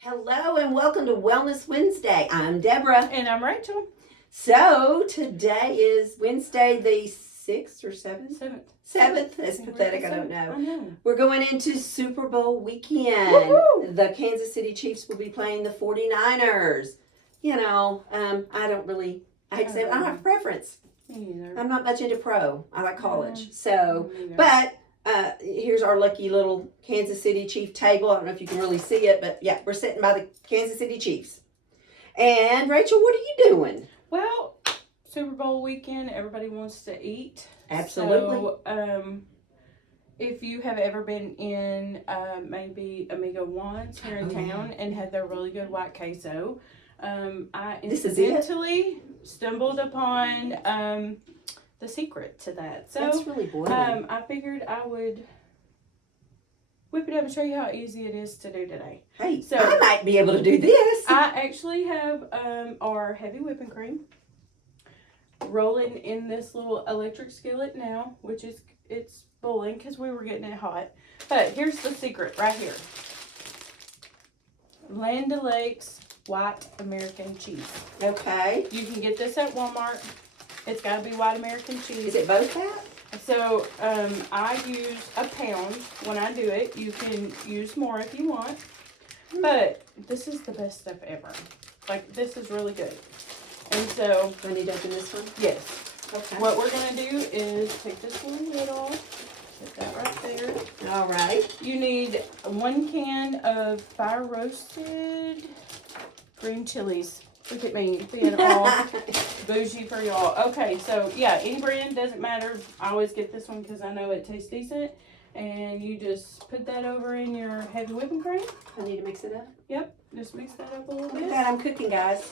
Hello and welcome to Wellness Wednesday. I'm Deborah. And I'm Rachel. So today is Wednesday the 6th or 7th? 7th. 7th. That's pathetic. I don't know. I know. We're going into Super Bowl weekend. Woo-hoo! The Kansas City Chiefs will be playing the 49ers. I hate to say it, I don't have a preference. Me neither. I'm not much into pro. I like college. Me neither. But here's our lucky little Kansas City Chief table. I don't know if you can really see it, but yeah, we're sitting by the Kansas City Chiefs. And Rachel, what are you doing? Well, Super Bowl weekend, everybody wants to eat. Absolutely. So, if you have ever been in maybe Amigo Juan's here in town and had their really good white queso, I This is it? incidentally stumbled upon the secret to that. So That's really boring. I figured I would whip it up and show you how easy it is to do today. Hey, so- I might be able to do this. I actually have our heavy whipping cream rolling in this little electric skillet now, which is, it's boiling because we were getting it hot. But here's the secret right here. Land O'Lakes white American cheese. Okay. You can get this at Walmart. It's got to be white American cheese. Is it both that? So, I use a pound when I do it. You can use more if you want. But this is the best stuff ever. Like, this is really good. And so, Do I need to open this one? yes. Okay. What we're going to do is take this little lid off. Put that right there. All right. You need 1 can of fire roasted green chilies. Look at me being all bougie for y'all. Okay, so yeah, any brand, doesn't matter. I always get this one because I know it tastes decent. And you just put that over in your heavy whipping cream. I need to mix it up. Yep, just mix that up a little Look at bit. that. I'm cooking, guys.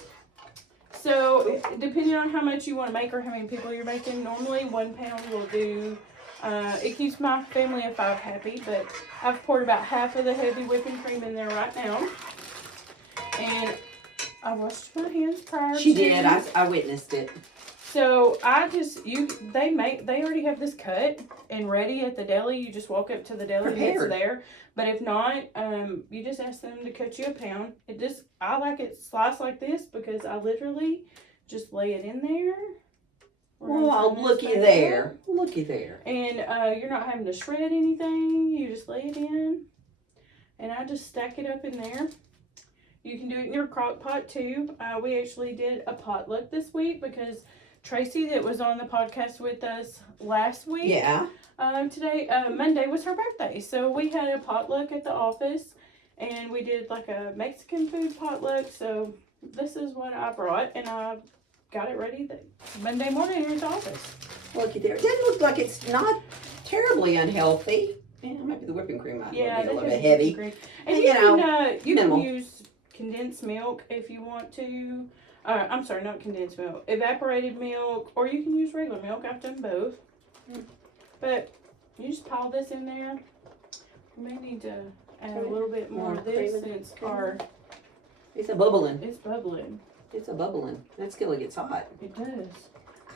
So, depending on how much you want to make or how many people you're making, normally 1 pound will do. It keeps my family of 5 happy, but I've poured about half of the heavy whipping cream in there right now. And I washed my hands prior She to. did. I witnessed it. So they already have this cut and ready at the deli. You just walk up to the deli and Prepared. it's there. But if not, you just ask them to cut you a pound. I like it sliced like this because I literally just lay it in there. We're gonna Well, turn this looky back there. up. Looky there. And you're not having to shred anything. You just lay it in. And I just stack it up in there. You can do it in your crock pot too. We actually did a potluck this week because Tracy, that was on the podcast with us last week, Yeah. Monday was her birthday. So we had a potluck at the office and we did like a Mexican food potluck. So this is what I brought and I got it ready Monday morning here at the office. Looky there. It doesn't look like it's not terribly unhealthy. Yeah, maybe the whipping cream might be a little bit heavy. And You know, you minimal. can use condensed milk if you want to. I'm sorry, not condensed milk. Evaporated milk, or you can use regular milk. I've done both. But you just pile this in there. You may need to add a little bit more of this since It's a bubbling. it's bubbling. It's a bubbling. That skillet gets hot. It does.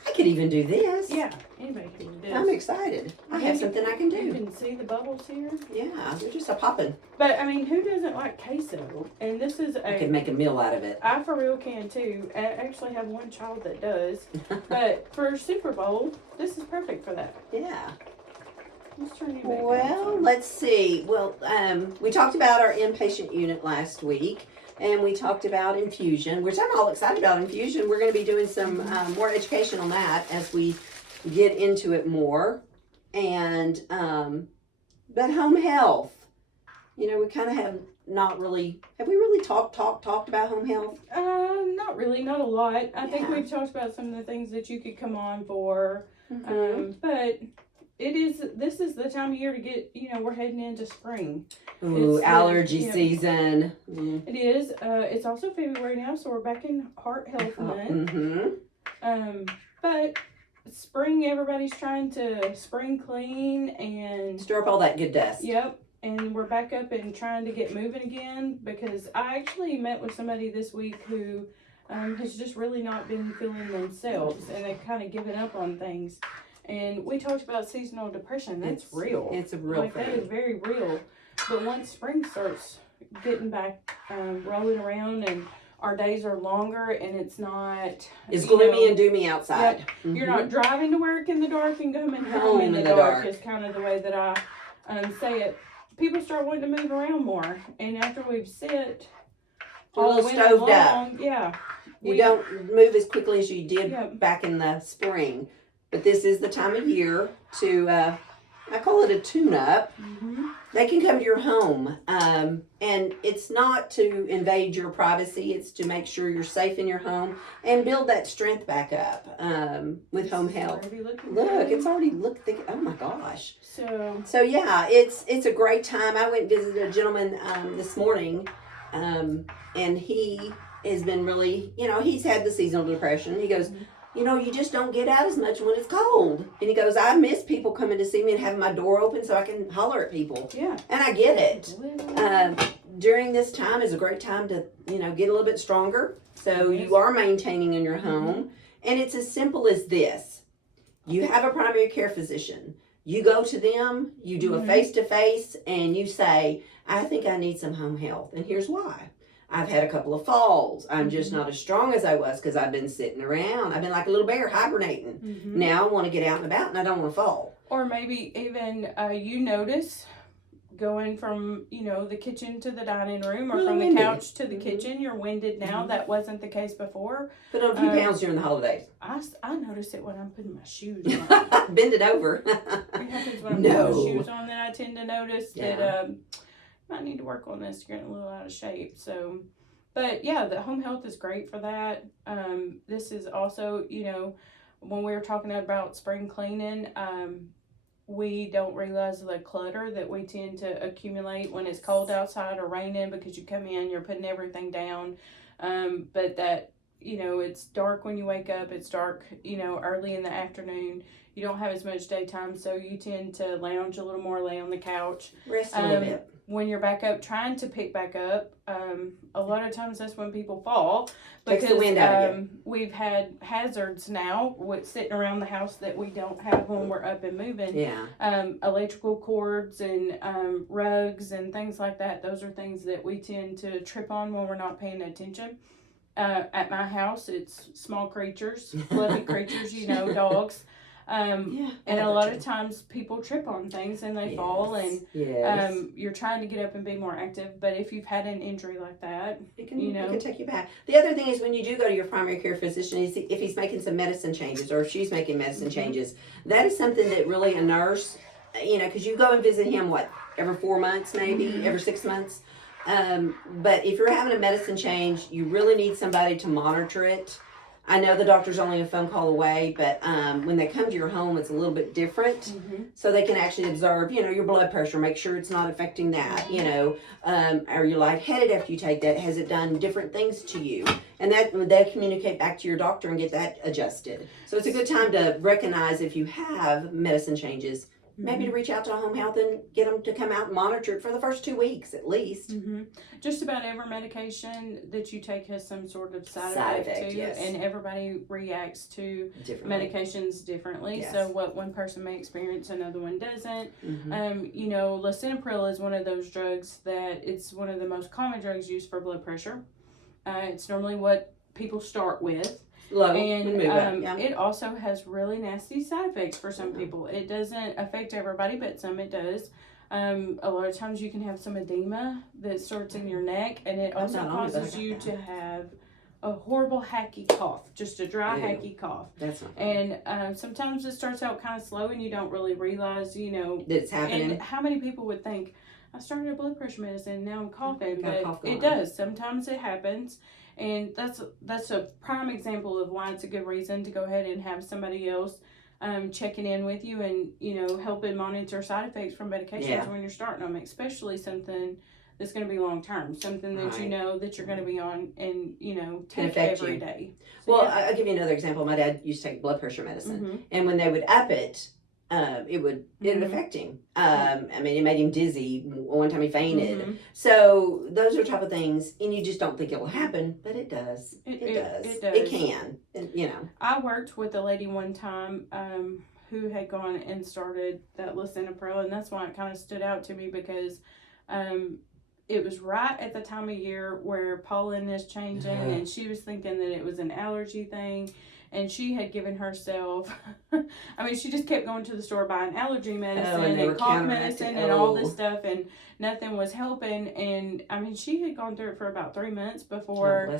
I could even do this. Yeah, anybody can do I'm this. excited. I have something I can You do. can see the bubbles here. Yeah, they're just a popping. But, I mean, who doesn't like queso? And this is I could make a meal out of it. I for real can too. I actually have one child that does. But for Super Bowl, this is perfect for that. Yeah. Let's turn you back Well, on. let's see. Well, we talked about our inpatient unit last week, and we talked about infusion, which I'm all excited about infusion. We're going to be doing some more education on that as we get into it more. And, but home health, we kind of have we really talked about home health? Not really, not a lot. I think Yeah. we've talked about some of the things that you could come on for. Mm-hmm. But this is the time of year to get, we're heading into spring. Ooh, It's, allergy yeah. season. It is. It's also February now, so we're back in Heart Health Month. Mm-hmm. But spring, everybody's trying to spring clean and Stir up all that good dust. yep. And we're back up and trying to get moving again because I actually met with somebody this week who has just really not been feeling themselves and they've kind of given up on things. And we talked about seasonal depression. That's real. It's a real That thing. is very real. But once spring starts getting back rolling around, and our days are longer, and it's not It's gloomy and doomy outside. Yep. You're not driving to work in the dark and coming home Home in the dark. Is kind of the way that I say it. People start wanting to move around more, and after we've sit We're a little winter stoved long, up. yeah, You don't move as quickly as you did Yep. back in the spring. But this is the time of year to, I call it a tune-up. They can come to your home. And it's not to invade your privacy. It's to make sure you're safe in your home and build that strength back up with home health. Look, it's already, oh my gosh. So yeah, it's a great time. I went and visited a gentleman this morning, and he has been really, he's had the seasonal depression. He goes, you just don't get out as much when it's cold. And he goes, I miss people coming to see me and having my door open so I can holler at people. Yeah. And I get it. During this time is a great time to, get a little bit stronger. So you are maintaining in your home. And it's as simple as this. You have a primary care physician. You go to them, you do a face-to-face, and you say, I think I need some home health. And here's why. I've had a couple of falls. I'm just not as strong as I was because I've been sitting around. I've been like a little bear hibernating. Now I want to get out and about and I don't want to fall. Or maybe even you notice going from, the kitchen to the dining room, or Really from winded. the couch to the kitchen. You're winded now. That wasn't the case before. Put on a few pounds during the holidays. I notice it when I'm putting my shoes on. Bend it over. It happens when I'm putting my shoes on that I tend to notice that I need to work on this. You're getting a little out of shape. So, but yeah, the home health is great for that. This is also, when we were talking about spring cleaning, we don't realize the clutter that we tend to accumulate when it's cold outside or raining, because you come in, you're putting everything down. But that, it's dark when you wake up. It's dark, early in the afternoon. You don't have as much daytime, so you tend to lounge a little more, lay on the couch. Rest a little bit. When you're back up, trying to pick back up, a lot of times that's when people fall. Because Takes the wind out of you. We've had hazards now sitting around the house that we don't have when we're up and moving. Yeah. Electrical cords and rugs and things like that. Those are things that we tend to trip on when we're not paying attention. At my house, it's small creatures, fluffy creatures, dogs. And a lot of times people trip on things and they fall, and you're trying to get up and be more active. But if you've had an injury like that, it can take you back. The other thing is when you do go to your primary care physician, if he's making some medicine changes or if she's making medicine changes, that is something that really a nurse, because you go and visit him, every 4 months, maybe every 6 months. But if you're having a medicine change, you really need somebody to monitor it. I know the doctor's only a phone call away, but when they come to your home, it's a little bit different. So they can actually observe, your blood pressure, make sure it's not affecting that, are you lightheaded after you take that? Has it done different things to you? And that they communicate back to your doctor and get that adjusted. So it's a good time to recognize if you have medicine changes, maybe to reach out to home health and get them to come out and monitor it for the first 2 weeks at least. Just about every medication that you take has some sort of side effect too, yes. And everybody reacts to medications differently. Yes. So what one person may experience, another one doesn't. Lisinopril is one of those drugs that it's one of the most common drugs used for blood pressure. It's normally what people start with. Low and it also has really nasty side effects for some people. It doesn't affect everybody, but some it does. A lot of times you can have some edema that starts in your neck, and it also causes you to have a horrible hacky cough, just a dry hacky cough. That's not and sometimes it starts out kind of slow, and you don't really realize, that it's happening. And how many people would think, I started a blood pressure medicine and now I'm coughing, but it does. Sometimes it happens. And that's a prime example of why it's a good reason to go ahead and have somebody else checking in with you and, helping monitor side effects from medications when you're starting them, especially something that's going to be long term, something that that you're going to be on and, take every day. So, well, I'll give you another example. My dad used to take blood pressure medicine, and when they would up it, it would affect him. It made him dizzy. One time he fainted. So those are type of things, and you just don't think it will happen, but it does. It does. It can. I worked with a lady one time who had gone and started that lisinopril, and that's why it kind of stood out to me because it was right at the time of year where pollen is changing, and she was thinking that it was an allergy thing. And she had given herself, I mean, she just kept going to the store buying allergy medicine and cough medicine and all this stuff, and nothing was helping. And I mean, she had gone through it for about 3 months before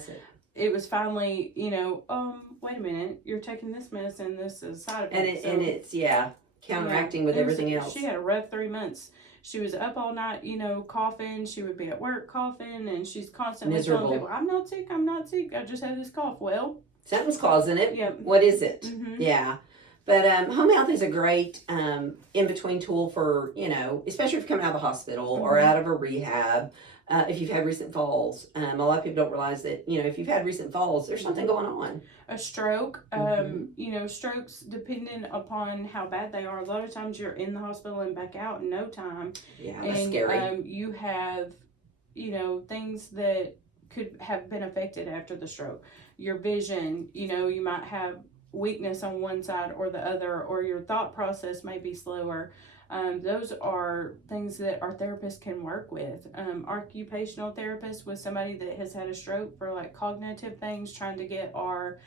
it was finally, wait a minute, you're taking this medicine, this is a side effect. And it's counteracting with everything else. She had a rough 3 months. She was up all night, coughing. She would be at work coughing, and she's constantly telling people, I'm not sick, I just had this cough. Well, something's causing it. Yep. What is it? Mm-hmm. Yeah. But home health is a great in-between tool for, especially if you're coming out of the hospital or out of a rehab, if you've had recent falls. A lot of people don't realize that, if you've had recent falls, there's something going on. A stroke, strokes, depending upon how bad they are, a lot of times you're in the hospital and back out in no time. Yeah, that's scary. You have, things that could have been affected after the stroke. Your vision, you might have weakness on one side or the other, or your thought process may be slower. Those are things that our therapists can work with. Occupational therapists with somebody that has had a stroke for like cognitive things, trying to get our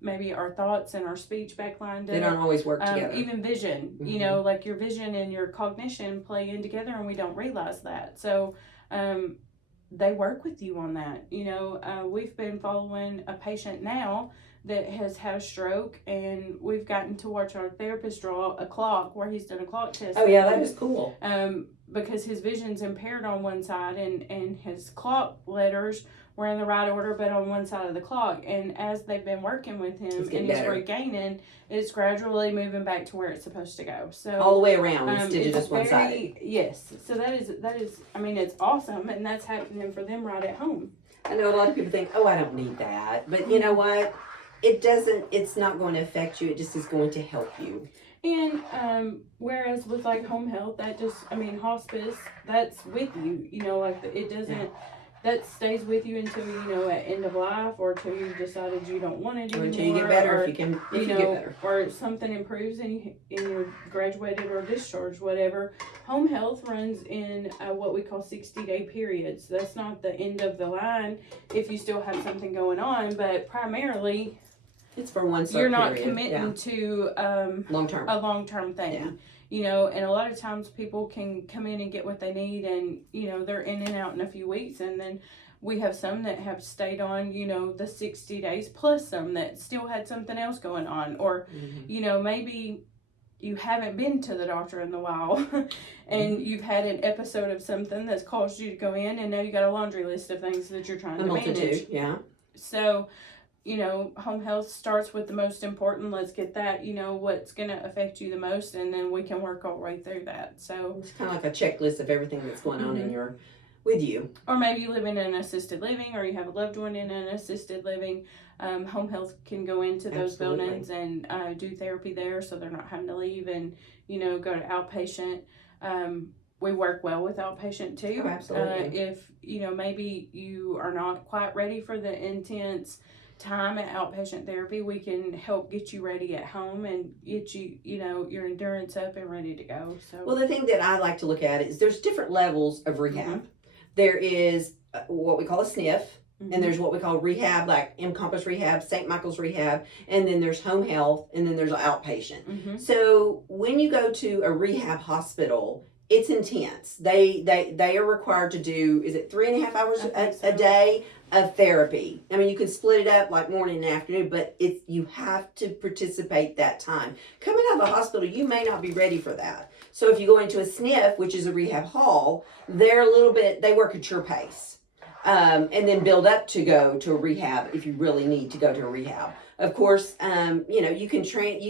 maybe our thoughts and our speech back lined up. They don't always work together. Even vision, like your vision and your cognition play in together, and we don't realize that. So they work with you on that. We've been following a patient now that has had a stroke, and we've gotten to watch our therapist draw a clock where he's done a clock test. Oh yeah, that is cool. Because his vision's impaired on one side, and his clock letters were in the right order, but on one side of the clock. And as they've been working with him and he's regaining, it's gradually moving back to where it's supposed to go. So all the way around instead of just one sided. Yes. So that is. I mean, it's awesome, and that's happening for them right at home. I know a lot of people think, oh, I don't need that, but you know what? It doesn't. It's not going to affect you. It just is going to help you. And whereas with like home health, that just, hospice, that's with you. It doesn't. Yeah. That stays with you until at end of life, or until you decided you don't want it anymore, until you get better, if you get better, or something improves and you're graduated or discharged, whatever. Home health runs in what we call 60-day periods. That's not the end of the line if you still have something going on, but primarily it's for one. You're not committing to a long-term thing. Yeah. And a lot of times people can come in and get what they need, and, they're in and out in a few weeks. And then we have some that have stayed on, the 60 days, plus some that still had something else going on. Or, maybe you haven't been to the doctor in a while and you've had an episode of something that's caused you to go in, and now you got a laundry list of things that you're trying to manage. Yeah. So, home health starts with the most important. Let's get that, what's going to affect you the most, and then we can work our way through that. So it's kind of like a checklist of everything that's going on with you. Or maybe you live in an assisted living, or you have a loved one in an assisted living. Home health can go into those buildings and do therapy there, so they're not having to leave and, go to outpatient. We work well with outpatient too. Oh, absolutely. If, maybe you are not quite ready for the intense time at outpatient therapy, we can help get you ready at home and get you, your endurance up and ready to go. So, well, the thing that I like to look at is there's different levels of rehab. Mm-hmm. There is what we call a SNF, mm-hmm. and there's what we call rehab, like Encompass Rehab, St. Michael's Rehab, and then there's home health, and then there's outpatient. Mm-hmm. So when you go to a rehab hospital, it's intense. They are required to do, is it 3.5 hours a day of therapy? I mean, you can split it up like morning and afternoon, but you have to participate that time. Coming out of the hospital, you may not be ready for that. So if you go into a SNF, which is a rehab hall, they work at your pace. And then build up to go to a rehab if you really need to go to a rehab. Of course, you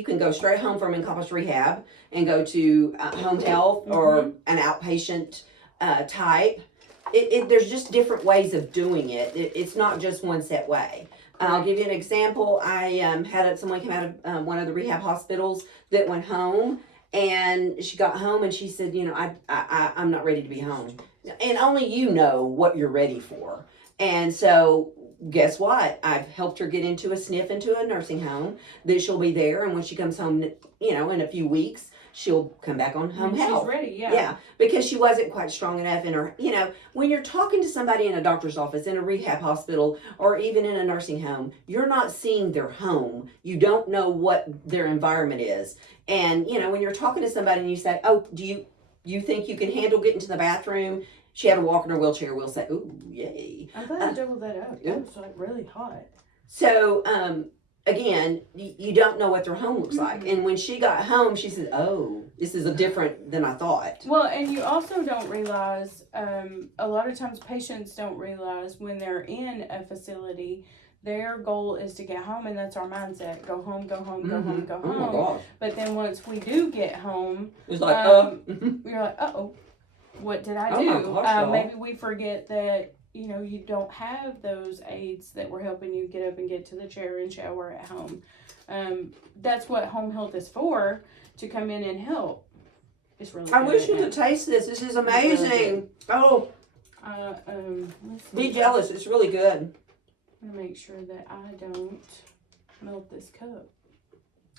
can go straight home from Encompass Rehab and go to home health or mm-hmm. an outpatient type. There's just different ways of doing it. It's not just one set way. I'll give you an example. I had someone came out of one of the rehab hospitals that went home, and she got home and she said, I'm not ready to be home. And only you know what you're ready for. And so guess what? I've helped her get into a SNF, into a nursing home, that she'll be there. And when she comes home, in a few weeks, she'll come back on home health. She's ready, yeah. Yeah, because she wasn't quite strong enough in her, when you're talking to somebody in a doctor's office, in a rehab hospital, or even in a nursing home, you're not seeing their home. You don't know what their environment is. And, when you're talking to somebody and you say, oh, do you think you can handle getting to the bathroom? She had to walk in her wheelchair. We'll say, ooh, yay. I'm glad I doubled that up. It was like really hot. So, again, you don't know what their home looks like. And when she got home, she said, oh, this is different than I thought. Well, and you also don't realize, a lot of times patients don't realize when they're in a facility, their goal is to get home, and that's our mindset. Go home, go home, go home, go home. Oh my gosh. But then once we do get home, It's like, you're like, uh-oh, what did I Oh do? my gosh, Maybe we forget that, you don't have those aids that were helping you get up and get to the chair and shower at home. That's what home health is for, to come in and help. It's really I good. wish you could taste this. This is amazing. Oh, be jealous. It's really good. I'm going to make sure that I don't melt this cup.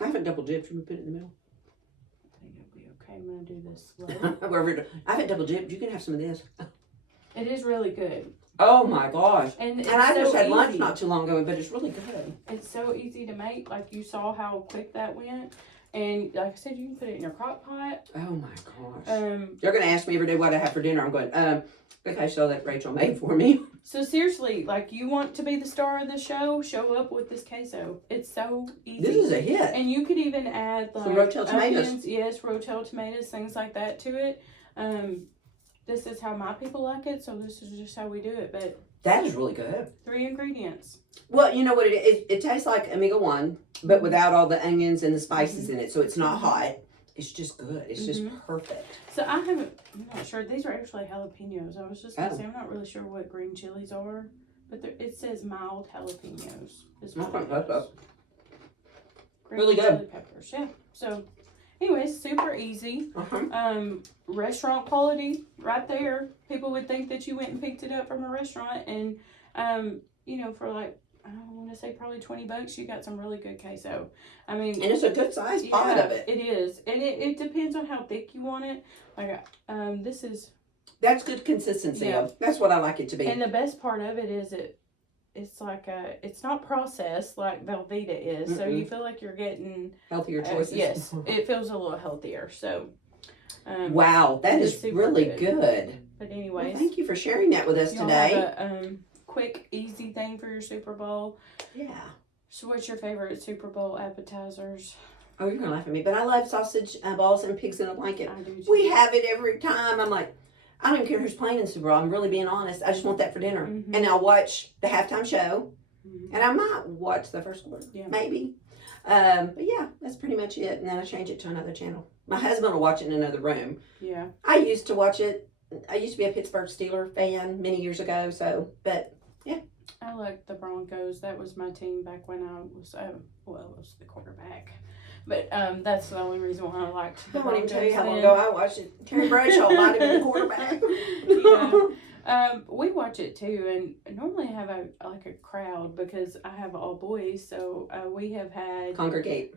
I haven't double dipped. Should we put it in the middle? I think it'll be okay. I'm going to do this slow. Wherever. I haven't double dipped. You can have some of this. It is really good. Oh my gosh. And I just had lunch easy. not too long ago, but it's really good. It's so easy to make. Like, you saw how quick that went. And like I said, you can put it in your crock pot. Oh my gosh. They're going to ask me every day what I have for dinner. I'm going, okay, so that Rachel made for me. So seriously, like, you want to be the star of the show, show up with this queso. It's so easy. This is a hit. And you could even add like some Rotel tomatoes. onions, yes, Rotel tomatoes, things like that to it. This is how my people like it, so this is just how we do it. But That is really good. 3 ingredients. Well, you know what it is? It tastes like omega-1, but without all the onions and the spices in it. So it's not hot. It's just good. It's just perfect. So I'm not sure. These are actually jalapenos. I was just going to say, I'm not really sure what green chilies are. But it says mild jalapenos. Is what it is. Green Really good. chili peppers, yeah. So, anyways, super easy. Restaurant quality, right there. People would think that you went and picked it up from a restaurant, and for like, I want to say probably $20, you got some really good queso. I mean, and it's a good size pot of it. It is, and it depends on how thick you want it. Like, this is. That's good consistency. Yeah. That's what I like it to be. And the best part of it is it's like it's not processed like Velveeta is, so you feel like you're getting healthier choices. Yes, it feels a little healthier. So, wow, that is really good. But anyways, well, thank you for sharing that with us today. Have a quick, easy thing for your Super Bowl. Yeah. So, what's your favorite Super Bowl appetizers? Oh, you're gonna laugh at me, but I love sausage balls and pigs in a blanket. I do too. We have it every time. I'm like, I don't even care who's playing in Super Bowl. I'm really being honest. I just want that for dinner. And I'll watch the halftime show. And I might watch the first quarter. Yeah. Maybe. But yeah, that's pretty much it. And then I change it to another channel. My husband will watch it in another room. Yeah. I used to watch it. I used to be a Pittsburgh Steelers fan many years ago. So, but yeah. I liked the Broncos. That was my team back when I was, I was the quarterback. But that's the only reason why I liked the I won't even Broncos. tell you how long ago I watched it. Terry Bradshaw might have been the quarterback. Yeah. We watch it too, and normally I have a crowd because I have all boys. So we have had congregate.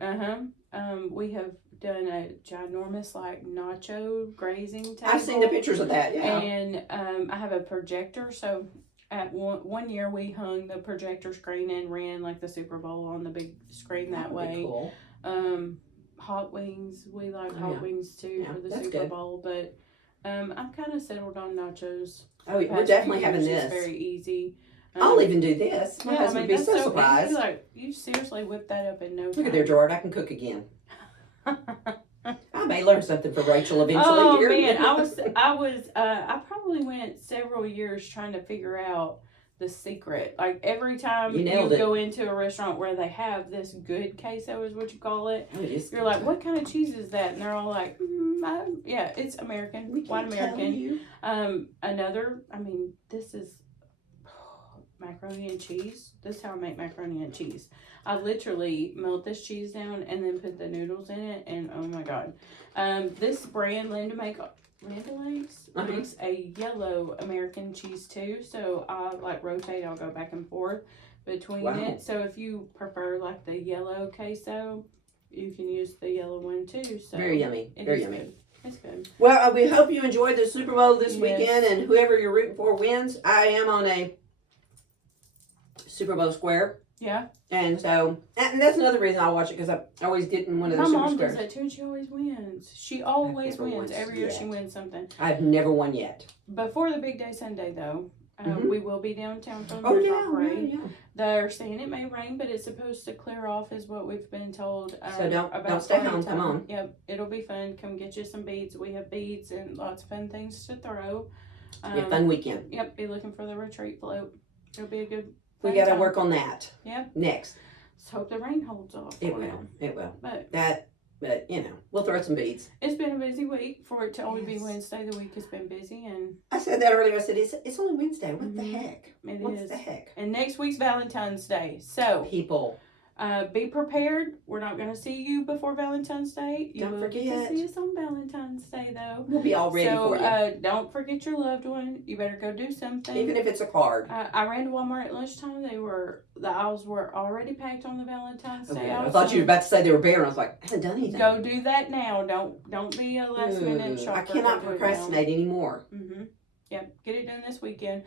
We have done a ginormous like nacho grazing table. I've seen the pictures of that. Yeah. And I have a projector, so. At one year, we hung the projector screen and ran like the Super Bowl on the big screen that way. Cool. Hot wings, we like hot wings too for the Super Bowl, but I've kind of settled on nachos. Oh, we're definitely having this. It's very easy. I'll even do this. My husband would be so surprised. Easy. Like, you seriously whip that up in no time. Look at there, Gerard. I can cook again. I may learn something from Rachel eventually. Oh dear. Man, I probably went several years trying to figure out the secret. Like every time you go into a restaurant where they have this good queso is what you call it. Oh, it is. You're like, what kind of cheese is that? And they're all like, yeah, it's American, white American. This is macaroni and cheese. This is how I make macaroni and cheese. I literally melt this cheese down and then put the noodles in it, and oh my god. This brand, Linda makes a yellow American cheese too, so I like rotate. I'll go back and forth between it. So if you prefer like the yellow queso, you can use the yellow one too. So Very yummy. it Very is yummy. good. It's good. Well, we hope you enjoyed the Super Bowl this Yes. weekend, and whoever you're rooting for wins. I am on a Super Bowl square. Yeah. And so, and that's another reason I watch it, because I always get in one of the My super mom squares. does that too, and she always wins. She always never wins. won Every year she yet. wins something. I've never won yet. Before the big day Sunday, though, Mhm. we will be downtown for the Oh Mardi yeah, Gras parade. yeah. They're saying it may rain, but it's supposed to clear off, is what we've been told. So don't about stay party home. Come time. on. Yep, it'll be fun. Come get you some beads. We have beads and lots of fun things to throw. Be a fun weekend. Yep, be looking for the retreat float. It'll be a good. We fun got to time. work on that. Yep. Next. Let's hope the rain holds off. It for will. now. It will. But you know, we'll throw some beads. it's been a busy week. For it to only be Yes. Wednesday, the week has been busy, and I said that earlier. I said it's only Wednesday. What the Mhm. heck? it What's is. the heck? And next week's Valentine's Day. So People. be prepared. We're not going to see you before Valentine's Day. You Don't will get forget. to see us on Valentine's Day, though. We'll be all ready So for you. don't forget your loved one. You better go do something. Even if it's a card. I ran to Walmart at lunchtime. The aisles were already packed on the Valentine's Day. Okay. I aisle, thought so you were about to say they were bare, and I was like, I haven't done anything. go do that now. Don't be a last minute Ooh, shopper. I cannot Go do it now. procrastinate anymore. Mm-hmm. Yep, get it done this weekend.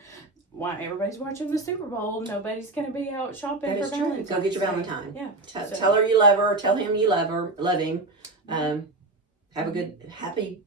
Why everybody's watching the Super Bowl? Nobody's gonna be out shopping That for is true. Valentine's. Go get your Day. Valentine. Yeah. So- Tell her you love her. Tell him you love him. Have a good, happy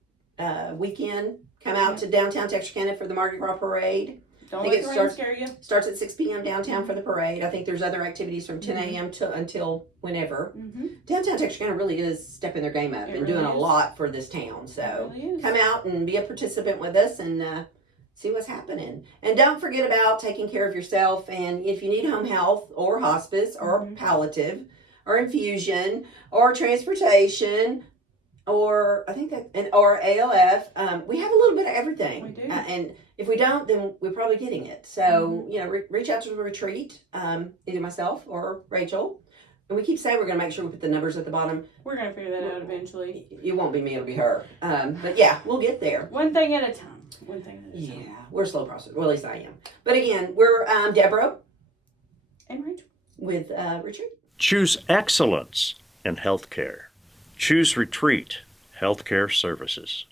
weekend. Come out to downtown Texarkana for the Mardi Gras parade. Don't think let it the rain starts- scare you. Starts at 6 p.m. downtown for the parade. I think there's other activities from 10 a.m. until whenever. Mm-hmm. Downtown Texarkana really is stepping their game up It and really doing a is. lot for this town. So It really is. come out and be a participant with us and see what's happening. And don't forget about taking care of yourself. And if you need home health or hospice or Mhm. palliative or infusion or transportation or I think that or ALF, we have a little bit of everything. We do. And if we don't, then we're probably getting it. So you know, reach out to the retreat, either myself or Rachel. And we keep saying we're going to make sure we put the numbers at the bottom. We're gonna figure that out eventually. It won't be me; it'll be her. But yeah, we'll get there. One thing at a time. One thing at a time. Yeah, we're slow process. Well, at least I am. But again, we're Deborah And Rachel. with Retreat. Choose excellence in healthcare. Choose Retreat Healthcare Services.